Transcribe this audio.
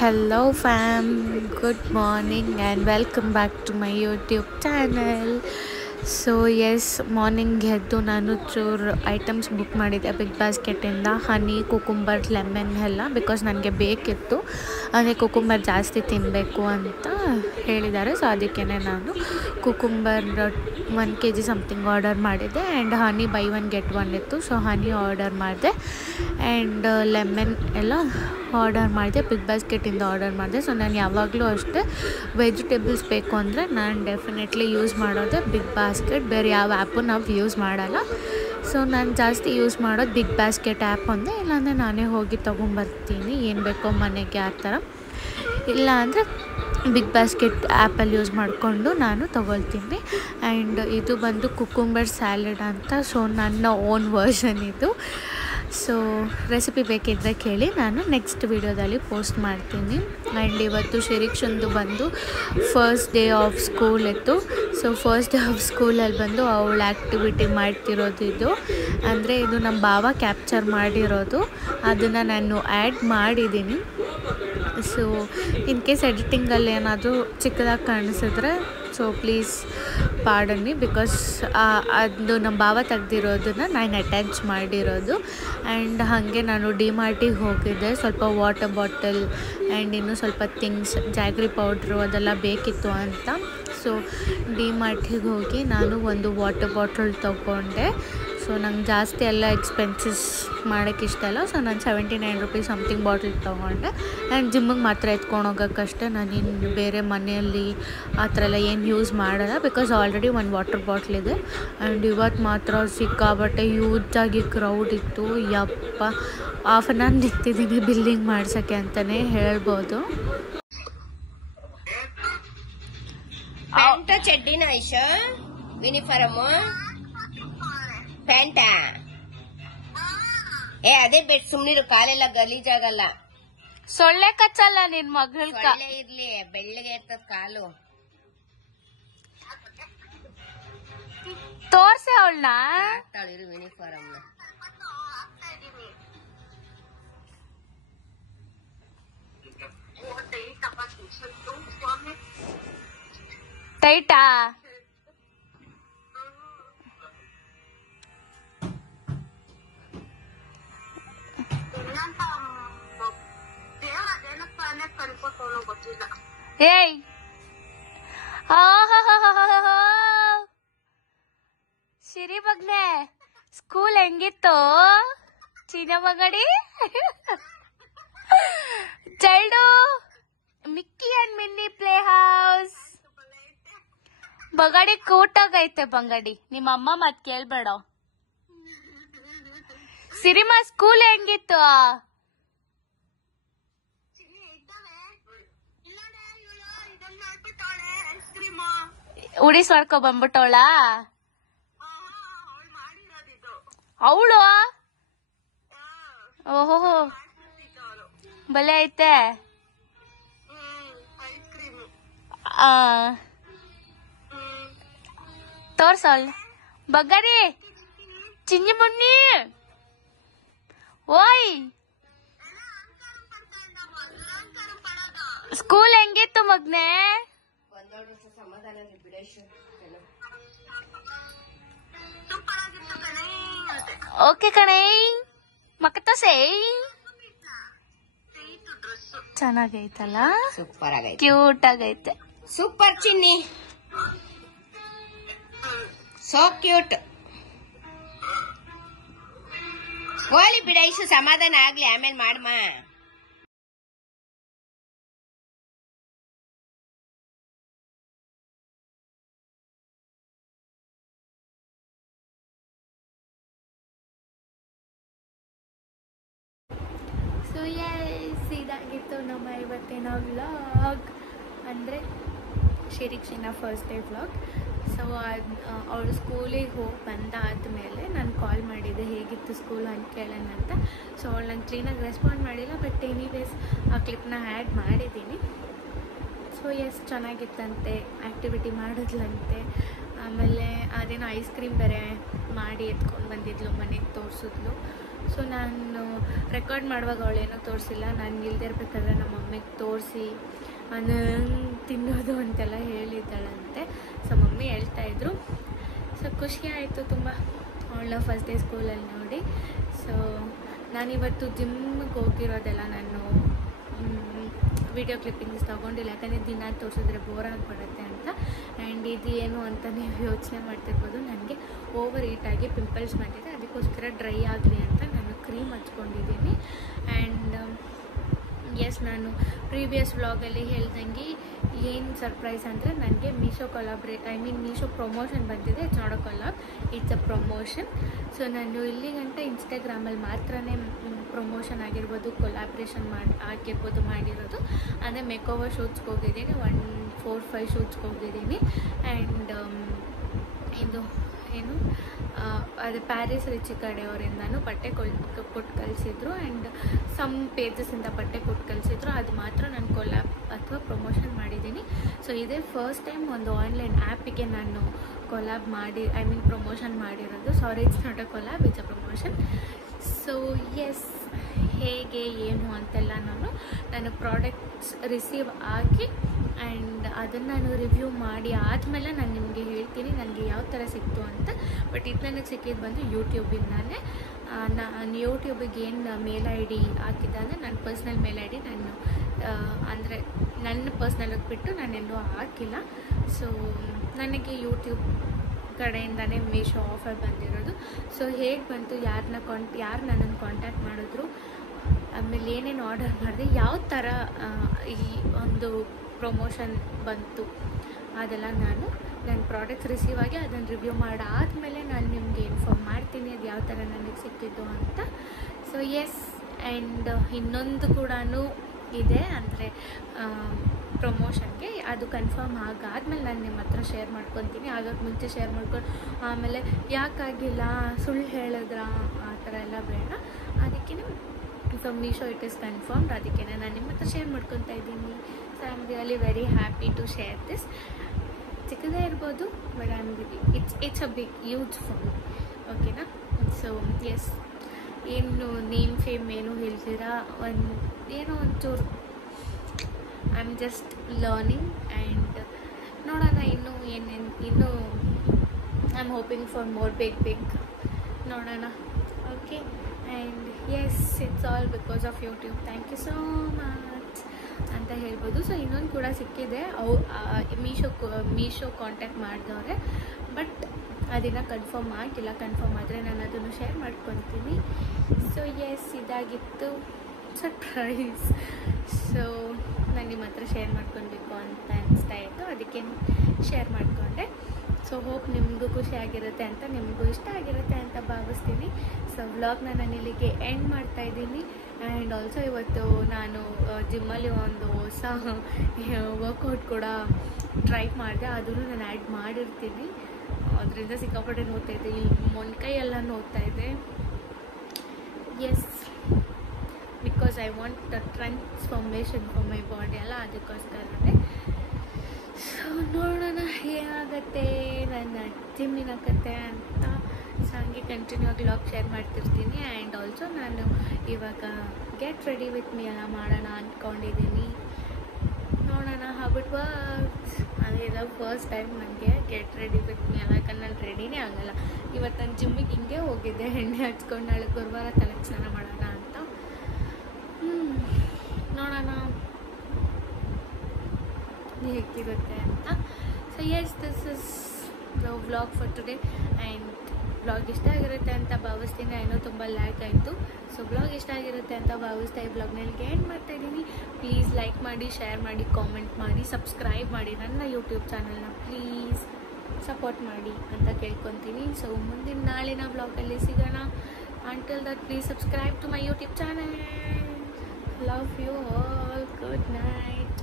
Hello fam, good morning and welcome back to my YouTube channel. So yes morning ಎದ್ದು ನಾನು ಚೂರು items book ಮಾಡಿದ್ದೆ big ಬಾಸ್ಕೆಟಿಂದ. Honey, cucumber, lemon ಎಲ್ಲ because ನನಗೆ ಬೇಕಿತ್ತು. ಅಂದರೆ ಕುಕುಂಬರ್ ಜಾಸ್ತಿ ತಿನ್ನಬೇಕು ಅಂತ ಹೇಳಿದ್ದಾರೆ. ಸೊ ಅದಕ್ಕೇ ನಾನು ಕುಕುಂಬರ್ 1 kg ಸಮಥಿಂಗ್ ಆರ್ಡರ್ ಮಾಡಿದ್ದೆ. ಆ್ಯಂಡ್ ಹನಿ ಬೈ 1 get 1 ಇತ್ತು. ಸೊ ಹನಿ ಆರ್ಡರ್ ಮಾಡಿದೆ ಆ್ಯಂಡ್ ಲೆಮನ್ ಎಲ್ಲ ಆರ್ಡರ್ ಮಾಡಿದೆ, ಬಿಗ್ ಬಾಸ್ಕೆಟಿಂದ ಆರ್ಡರ್ ಮಾಡಿದೆ. ಸೊ ನಾನು ಯಾವಾಗಲೂ ಅಷ್ಟೇ ವೆಜಿಟೇಬಲ್ಸ್ ಬೇಕು ಅಂದರೆ ನಾನು ಡೆಫಿನೆಟ್ಲಿ ಯೂಸ್ ಮಾಡೋದೇ ಬಿಗ್ ಬಾಸ್ಕೆಟ್. ಬೇರೆ ಯಾವ ಆ್ಯಪು ನಾವು ಯೂಸ್ ಮಾಡೋಲ್ಲ. ಸೊ ನಾನು ಜಾಸ್ತಿ ಯೂಸ್ ಮಾಡೋದು ಬಿಗ್ ಬಾಸ್ಕೆಟ್ ಆ್ಯಪ್ ಒಂದೇ. ಇಲ್ಲಾಂದರೆ ನಾನೇ ಹೋಗಿ ತೊಗೊಂಬರ್ತೀನಿ ಏನು ಬೇಕೋ ಮನೆಗೆ ಆ ಥರ. ಇಲ್ಲ ಅಂದರೆ ಬಿಗ್ ಬಾಸ್ಕೆಟ್ ಆ್ಯಪಲ್ಲಿ ಯೂಸ್ ಮಾಡಿಕೊಂಡು ನಾನು ತೊಗೊಳ್ತೀನಿ. ಆ್ಯಂಡ್ ಇದು ಬಂದು ಕುಕುಂಬರ್ ಸ್ಯಾಲಡ್ ಅಂತ. ಸೊ ನನ್ನ ಓನ್ ವರ್ಷನ್ ಇದು. ಸೊ ರೆಸಿಪಿ ಬೇಕಿದ್ದರೆ ಕೇಳಿ, ನಾನು ನೆಕ್ಸ್ಟ್ ವಿಡಿಯೋದಲ್ಲಿ ಪೋಸ್ಟ್ ಮಾಡ್ತೀನಿ. ಆ್ಯಂಡ್ ಇವತ್ತು ಶಿರೀಕ್ಷಂದು ಬಂದು ಫಸ್ಟ್ ಡೇ ಆಫ್ ಸ್ಕೂಲ್ ಇತ್ತು. ಸೊ ಫಸ್ಟ್ ಡೇ ಆಫ್ ಸ್ಕೂಲಲ್ಲಿ ಬಂದು ಅವಳು ಆ್ಯಕ್ಟಿವಿಟಿ ಮಾಡ್ತಿರೋದು ಇದು. ಅಂದರೆ ಇದು ನಮ್ಮ ಭಾವ ಕ್ಯಾಪ್ಚರ್ ಮಾಡಿರೋದು, ಅದನ್ನು ನಾನು ಆ್ಯಡ್ ಮಾಡಿದ್ದೀನಿ. ಸೊ ಇನ್ ಕೇಸ್ ಎಡಿಟಿಂಗಲ್ಲಿ ಏನಾದರೂ ಚಿಕ್ಕದಾಗಿ ಕಾಣಿಸಿದ್ರೆ so please pardon me, because ಅದು ನಮ್ಮ ಭಾವ ತೆಗ್ದಿರೋದನ್ನು ನಾನು ಅಟ್ಯಾಚ್ ಮಾಡಿರೋದು. ಆ್ಯಂಡ್ ಹಾಗೆ ನಾನು ಡಿಮಾರ್ಟಿಗೆ ಹೋಗಿದ್ದೆ, ಸ್ವಲ್ಪ ವಾಟರ್ ಬಾಟಲ್ ಆ್ಯಂಡ್ ಇನ್ನೂ ಸ್ವಲ್ಪ ಥಿಂಗ್ಸ್, ಜಾಗ್ರಿ ಪೌಡ್ರು ಅದೆಲ್ಲ ಬೇಕಿತ್ತು ಅಂತ. ಸೊ ಡಿಮಾರ್ಟಿಗೆ ಹೋಗಿ ನಾನು ಒಂದು ವಾಟರ್ ಬಾಟಲ್ ತೊಗೊಂಡೆ. ಸೊ ನಂಗೆ ಜಾಸ್ತಿ ಎಲ್ಲ ಎಕ್ಸ್ಪೆನ್ಸಸ್ ಮಾಡೋಕ್ಕೆ ಇಷ್ಟ ಇಲ್ಲ. ಸೊ ನಾನು 79 rupees ಸಮಥಿಂಗ್ ಬಾಟಲ್ ತೊಗೊಂಡೆ. ಆ್ಯಂಡ್ ಜಿಮ್ಮಿಗೆ ಮಾತ್ರ ಎತ್ಕೊಂಡು ಹೋಗೋಕ್ಕಷ್ಟೇ. ನಾನಿನ್ನು ಬೇರೆ ಮನೆಯಲ್ಲಿ ಆ ಥರ ಎಲ್ಲ ಏನು ಯೂಸ್ ಮಾಡೋಲ್ಲ, ಬಿಕಾಸ್ ಆಲ್ರೆಡಿ ಒಂದು ವಾಟರ್ ಬಾಟ್ಲ್ ಇದೆ. ಆ್ಯಂಡ್ ಇವತ್ತು ಮಾತ್ರ ಸಿಕ್ಕಾಬಟ್ಟೆ ಯೂಜಾಗಿ ಕ್ರೌಡ್ ಇತ್ತು. ಯಪ್ಪ, ಹಾಫ್ ಆನ್ ಅವರ್ ನಿಂತಿದ್ದೀನಿ ಬಿಲ್ಲಿಂಗ್ ಮಾಡ್ಸೋಕ್ಕೆ ಅಂತಲೇ ಹೇಳ್ಬೋದು. ಪ್ಯಾಂಟ ಚಡ್ಡಿನ ಐಶಾ ಯೂನಿಫಾರ್ಮ್ ಪ್ಯಾಂಟ ಅದೇ ಬೆಟ್ ಸುಮ್ನಿರು, ಕಾಲೆಲ್ಲ ಗಲೀಜಾಗಲ್ಲ. ಸೊಳ್ಳೆ ಕಚ್ಚಲ್ಲ ನಿನ್ ಮಗಳ ಇರ್ಲಿ, ಬೆಳ್ಳಗೆ ಇರ್ತದ ಕಾಲು. ತೋರ್ಸೆ ಅವಳನ್ನ ಇರು ಯೂನಿಫಾರ್ಮ್ ಟೈಟಾ. ಏಯ್ ಸಿರಿ ಬಗ್ನೆ, ಸ್ಕೂಲ್ ಹೆಂಗಿತ್ತು ಚೀನಾ ಮಗಡಿ? Child Mickey and Minnie play house. ಬಗಡಿ ಕೂಟಾಗೈತೆ ಬಂಗಡಿ. ನಿಮ್ಮ ಅಮ್ಮ ಮತ್ ಕೇಳ್ಬೇಡ. ಸಿರಿಮಾ ಸ್ಕೂಲ್ ಹೆಂಗಿತ್ತು? ಉಡಿಸ್ ಮಾಡ್ಕೊ ಬಂದ್ಬಿಟ್ಟವಳ ಅವಳು. ಓಹೋ ಬಲೆ ಐತೆ. ತೋರ್ಸಲ್ ಬಗ್ಗಡಿ ಚಿಂಜಿ ಮುನ್ನಿ. ಓಯ್ ಸ್ಕೂಲ್ ಹೆಂಗಿತ್ತು ಮಗ್ನೆ? ಓಕೆ ಕಣೆ, ಮಕ್ಕ ಸೇ ಚೆನ್ನಾಗೈತಲ್ಲ, ಸೂಪರ್ ಆಗೈತೆ, ಕ್ಯೂಟ್ ಆಗೈತೆ. ಸೂಪರ್ ಚಿನ್ನಿ, ಸೋ ಕ್ಯೂಟ್. ಹೋಲಿ ಬಿಡ, ಇಷ್ಟು ಸಮಾಧಾನ ಆಗ್ಲಿ, ಆಮೇಲೆ ಮಾಡಮ್ಮ. ಸೊ ಎಸ್, ಇದಾಗಿತ್ತು ನಮ್ಮ ಇವತ್ತಿನ ವ್ಲಾಗ್. ಅಂದರೆ ಶಿರೀಕ್ಷಿನ ಫಸ್ಟ್ ಡೇ ವ್ಲಾಗ್. ಸೊ ಅವಳು ಸ್ಕೂಲಿಗೆ ಹೋಗಿ ಬಂದಾದಮೇಲೆ ನಾನು ಕಾಲ್ ಮಾಡಿದ್ದೆ ಹೇಗಿತ್ತು ಸ್ಕೂಲ್ ಅಂತ ಕೇಳೋಣ ಅಂತ. ಸೊ ಅವಳು ನಂಗೆ ಕ್ಲೀನಾಗಿ ರೆಸ್ಪಾಂಡ್ ಮಾಡಿಲ್ಲ, ಬಟ್ ಎನಿವೇಸ್ ಆ ಕ್ಲಿಪ್ನ ಆ್ಯಡ್ ಮಾಡಿದ್ದೀನಿ. ಸೊ ಎಸ್, ಚೆನ್ನಾಗಿತ್ತಂತೆ, ಆ್ಯಕ್ಟಿವಿಟಿ ಮಾಡಿದ್ಲಂತೆ. ಆಮೇಲೆ ಅದೇನೋ ಐಸ್ ಕ್ರೀಮ್ ಬೇರೆ ಮಾಡಿ ಎತ್ಕೊಂಡು ಬಂದಿದ್ಲು, ಮನೆಗೆ ತೋರಿಸಿದ್ಲು. ಸೊ ನಾನು ರೆಕಾರ್ಡ್ ಮಾಡುವಾಗ ಅವಳೇನೋ ತೋರಿಸಿಲ್ಲ. ನಾನು ಇಲ್ಲದೆ ಇರಬೇಕಾದ್ರೆ ನಮ್ಮ ಮಮ್ಮಿಗೆ ತೋರಿಸಿ ತಿನ್ನೋದು ಅಂತೆಲ್ಲ ಹೇಳಿದ್ದಾಳಂತೆ. ಸೊ ಮಮ್ಮಿ ಹೇಳ್ತಾಯಿದ್ರು. ಸೊ ಖುಷಿ ಆಯಿತು ತುಂಬ ಅವಳ ಫಸ್ಟ್ ಡೇ ಸ್ಕೂಲಲ್ಲಿ ನೋಡಿ. ಸೊ ನಾನಿವತ್ತು ಜಿಮ್ಗೆ ಹೋಗಿರೋದೆಲ್ಲ ನಾನು ವಿಡಿಯೋ ಕ್ಲಿಪ್ಪಿಂಗ್ಸ್ ತೊಗೊಂಡಿಲ್ಲ, ಯಾಕಂದರೆ ದಿನ ತೋರಿಸಿದ್ರೆ ಬೋರ್ ಆಗಿಬಿಡುತ್ತೆ ಅಂತ. ಆ್ಯಂಡ್ ಇದು ಏನು ಅಂತ ನೀವು ಯೋಚನೆ ಮಾಡ್ತಿರ್ಬೋದು, ನನಗೆ ಓವರ್ ಹೀಟಾಗಿ ಪಿಂಪಲ್ಸ್ ಬಂದಿದೆ, ಅದಕ್ಕೋಸ್ಕರ ಡ್ರೈ ಆಗಲಿ ಅಂತ ನಾನು ಕ್ರೀಮ್ ಹಚ್ಕೊಂಡಿದ್ದೀನಿ. ಆ್ಯಂಡ್ ಎಸ್, ನಾನು ಪ್ರೀವಿಯಸ್ ವ್ಲಾಗಲ್ಲಿ ಹೇಳ್ದಂಗೆ ಏನು ಸರ್ಪ್ರೈಸ್ ಅಂದರೆ ನನಗೆ ಮೀಶೋ ಮೀಶೋ ಪ್ರಮೋಷನ್ ಬಂದಿದೆ. It's not a collab, it's a promotion. So ನಾನು ಇಲ್ಲಿಗಂಟ ಇನ್ಸ್ಟಾಗ್ರಾಮಲ್ಲಿ ಮಾತ್ರನೇ ಪ್ರಮೋಷನ್ ಆಗಿರ್ಬೋದು, ಕೊಲಾಬ್ರೇಷನ್ ಆಗಿರ್ಬೋದು ಮಾಡಿರೋದು. ಅಂದರೆ ಮೇಕೋವರ್ ಶೂಟ್ಸ್ಗೆ ಹೋಗಿದ್ದೀನಿ, 4-5 ಶೂಟ್ಸ್ಗೆ ಹೋಗಿದ್ದೀನಿ. ಆ್ಯಂಡ್ ಇದು ಏನು ಅದು ಪ್ಯಾರಿಸ್ ರಿಚಿ ಕಡೆಯವರಿಂದನೂ ಬಟ್ಟೆ ಕೊಟ್ಟು ಕಳಿಸಿದ್ರು. ಆ್ಯಂಡ್ ಸಮ್ ಪೇಜಸ್ಸಿಂದ ಬಟ್ಟೆ ಕೊಟ್ಟು ಕಳಿಸಿದ್ರು. ಅದು ಮಾತ್ರ ನಾನು ಕೊಲಾಬ್ ಅಥವಾ ಪ್ರಮೋಷನ್ ಮಾಡಿದ್ದೀನಿ. ಸೊ ಇದೇ ಫಸ್ಟ್ ಟೈಮ್ ಒಂದು ಆನ್ಲೈನ್ ಆ್ಯಪಿಗೆ ನಾನು ಕೊಲಾಬ್ ಪ್ರಮೋಷನ್ ಮಾಡಿರೋದು. Sorry, it's not a collab, it's a promotion. So yes, ಹೇಗೆ ಏನು ಅಂತೆಲ್ಲ ನಾನು ಪ್ರಾಡಕ್ಟ್ಸ್ ರಿಸೀವ್ ಆಗಿ ಆ್ಯಂಡ್ ಅದನ್ನು ನಾನು ರಿವ್ಯೂ ಮಾಡಿ ಆದಮೇಲೆ ನಾನು ನಿಮಗೆ ಹೇಳ್ತೀನಿ ನನಗೆ ಯಾವ ಥರ ಸಿಕ್ತು ಅಂತ. ಬಟ್ ಇದು ನನಗೆ ಸಿಕ್ಕಿದ್ದು ಬಂದು ಯೂಟ್ಯೂಬಿಂದಾನೆ. ನಾನು ಯೂಟ್ಯೂಬಿಗೆ ಏನು ಮೇಲ್ ಐ ಡಿ ಹಾಕಿದ್ದೆ ಅಂದರೆ ನನ್ನ ಪರ್ಸ್ನಲ್ ಮೇಲ್ ಐ ಡಿ ನಾನು ಅಂದರೆ ನನ್ನ ಪರ್ಸ್ನಲ್ಗೆ ಬಿಟ್ಟು ನಾನೆಲ್ಲೂ ಹಾಕಿಲ್ಲ. ಸೊ ನನಗೆ ಯೂಟ್ಯೂಬ್ ಕಡೆಯಿಂದನೇ ಮೀಶೋ ಆಫರ್ ಬಂದಿರೋದು. ಸೊ ಹೇಗೆ ಬಂತು, ಯಾರು ನನ್ನನ್ನು ಕಾಂಟ್ಯಾಕ್ಟ್ ಮಾಡಿದ್ರು, ಆಮೇಲೆ ಏನೇನು ಆರ್ಡರ್ ಮಾಡಿದೆ, ಯಾವ ಥರ ಈ ಒಂದು ಪ್ರಮೋಷನ್ ಬಂತು, ಅದೆಲ್ಲ ನನ್ನ ಪ್ರಾಡಕ್ಟ್ಸ್ ರಿಸೀವ್ ಆಗಿ ಅದನ್ನು ರಿವ್ಯೂ ಮಾಡಾದಮೇಲೆ ನಾನು ನಿಮಗೆ ಇನ್ಫಾರ್ಮ್ ಮಾಡ್ತೀನಿ ಅದು ಯಾವ ಥರ ನನಗೆ ಸಿಕ್ಕಿದ್ದು ಅಂತ. ಸೊ ಎಸ್, ಆ್ಯಂಡ್ ಇನ್ನೊಂದು ಕೂಡ ಇದೆ, ಅಂದರೆ ಪ್ರಮೋಷನ್ಗೆ ಅದು ಕನ್ಫರ್ಮ್ ಆಗಾದ್ಮೇಲೆ ನಾನು ನಿಮ್ಮ ಹತ್ರ ಶೇರ್ ಮಾಡ್ಕೊತೀನಿ. ಆಗೋಕ್ಕೆ ಮುಂಚೆ ಶೇರ್ ಮಾಡ್ಕೊಂಡು ಆಮೇಲೆ ಯಾಕಾಗಿಲ್ಲ, ಸುಳ್ಳು ಹೇಳಿದ್ರ, ಆ ಥರ ಎಲ್ಲ ಬೇಡ. ಅದಕ್ಕೆ so Meesho it is confirmed, ಅದಕ್ಕೆ ನಾನು ನಿಮ್ಮ ಹತ್ರ ಶೇರ್ ಮಾಡ್ಕೊತಾ ಇದ್ದೀನಿ. So I am really very happy to share this. ಚಿಕ್ಕದೇ ಇರ್ಬೋದು, but I am it's a big use for me. ಓಕೆನಾ? ಸೊ ಎಸ್, ಏನು ನೇಮ್ ಫೇಮ್ ಏನು ಹೇಳ್ತೀರಾ, ಏನೋ ಒಂಚೂರು I am just learning. And ನೋಡೋಣ ಇನ್ನೂ I am hoping for more big ನೋಡೋಣ. Okay, and yes, it's all because of YouTube. Thank you so much ಅಂತ ಹೇಳ್ಬೋದು. ಸೊ ಇನ್ನೊಂದು ಕೂಡ ಸಿಕ್ಕಿದೆ, ಮೀಶೋ ಕಾಂಟ್ಯಾಕ್ಟ್ ಮಾಡಿದವ್ರೆ, ಬಟ್ ಅದನ್ನು ಕನ್ಫರ್ಮ್ ಆಗಿಲ್ಲ. ಕನ್ಫರ್ಮ್ ಆದರೆ ನಾನು ಅದನ್ನು ಶೇರ್ ಮಾಡ್ಕೊತೀನಿ. ಸೊ ಎಸ್, ಇದಾಗಿತ್ತು ಸರ್ಪ್ರೈಸ್. ಸೊ ನಾನು ನಿಮ್ಮ ಹತ್ರ ಶೇರ್ ಮಾಡ್ಕೊಳ್ಬೇಕು ಅಂತ ಅನಿಸ್ತಾ ಇತ್ತು, ಅದಕ್ಕೆ ಶೇರ್ ಮಾಡಿಕೊಂಡೆ. ಸೊ ಹೋಪ್ ನಿಮಗೂ ಖುಷಿ ಆಗಿರುತ್ತೆ ಅಂತ, ನಿಮಗೂ ಇಷ್ಟ ಆಗಿರುತ್ತೆ ಅಂತ ಭಾವಿಸ್ತೀನಿ. ಸೊ ವ್ಲಾಗ್ನ ನಾನು ಇಲ್ಲಿಗೆ ಎಂಡ್ ಮಾಡ್ತಾಯಿದ್ದೀನಿ. ಆ್ಯಂಡ್ ಆಲ್ಸೋ ಇವತ್ತು ನಾನು ಜಿಮ್ಮಲ್ಲಿ ಒಂದು ಹೊಸ ವರ್ಕೌಟ್ ಕೂಡ ಟ್ರೈ ಮಾಡಿದೆ, ಅದನ್ನು ನಾನು ಆ್ಯಡ್ ಮಾಡಿರ್ತೀನಿ. ಅದರಿಂದ ಸಿಕ್ಕಾಪಟ್ಟೆ ನೋಡ್ತಾಯಿದ್ದೆ, ಇಲ್ಲಿ ಮೊಣಕೈ ಎಲ್ಲ ನೋಡ್ತಾಯಿದ್ದೆ. Yes, because I want a transformation for my body ಅಲ್ಲ, ಅದಕ್ಕೋಸ್ಕರನೇ. ಸೊ ನೋಡೋಣ ಏನಾಗುತ್ತೆ ನನ್ನ ಜಿಮ್ಮಿನ ಕತೆ ಅಂತ. ಸೊ ಹಂಗೆ ಕಂಟಿನ್ಯೂ ಆಗಿ ವ್ಲಾಗ್ ಶೇರ್ ಮಾಡ್ತಿರ್ತೀನಿ. ಆ್ಯಂಡ್ ಆಲ್ಸೋ ನಾನು ಇವಾಗ ಗೆಟ್ ರೆಡಿ ವಿತ್ ಮೀ ಎಲ್ಲ ಮಾಡೋಣ ಅಂದ್ಕೊಂಡಿದ್ದೀನಿ. ನೋಡೋಣ ಹೌ ಇಟ್ ವರ್ಕ್ಸ್. ಅದೇನೋ ಫಸ್ಟ್ ಟೈಮ್ ನನಗೆ ಗೆಟ್ ರೆಡಿ ವಿತ್ ಮೀ ಎಲ್ಲ, ಯಾಕಂದ್ರೆ ನಾನು ರೆಡಿನೇ ಆಗಲ್ಲ. ಇವತ್ತು ನಾನು ಜಿಮ್ಮಿಗೆ ಹಿಂಗೆ ಹೋಗಿದ್ದೆ, ಎಣ್ಣೆ ಹಚ್ಕೊಂಡು ನಾಳೆ ಗುರುವಾರ ತಲೆಗೆ ಸ್ನಾನ ಮಾಡೋಣ ಅಂತ. ನೋಡೋಣ ಹೇಗಿರುತ್ತೆ ಅಂತ. So yes, this is the vlog for today. And vlog ಇಷ್ಟ ಆಗಿರುತ್ತೆ ಅಂತ ಭಾವಿಸ್ತೀನಿ. ಏನೋ ತುಂಬ ಲ್ಯಾಕ್ ಆಯಿತು. ಸೊ ವ್ಲಾಗ್ ಇಷ್ಟ ಆಗಿರುತ್ತೆ ಅಂತ ಭಾವಿಸ್ತಾ ಈ ವ್ಲಾಗ್ನಲ್ಲಿ ಎಂಡ್ ಮಾಡ್ತಾಯಿದ್ದೀನಿ. ಪ್ಲೀಸ್ ಲೈಕ್ ಮಾಡಿ, ಶೇರ್ ಮಾಡಿ, ಕಾಮೆಂಟ್ ಮಾಡಿ, ಸಬ್ಸ್ಕ್ರೈಬ್ ಮಾಡಿ, ನನ್ನ ಯೂಟ್ಯೂಬ್ ಚಾನಲ್ನ ಪ್ಲೀಸ್ ಸಪೋರ್ಟ್ ಮಾಡಿ ಅಂತ ಕೇಳ್ಕೊತೀನಿ. ಸೊ ಮುಂದಿನ ನಾಳಿನ ವ್ಲಾಗಲ್ಲಿ ಸಿಗೋಣ. Until that, please subscribe to my YouTube channel. Love you all. Good night.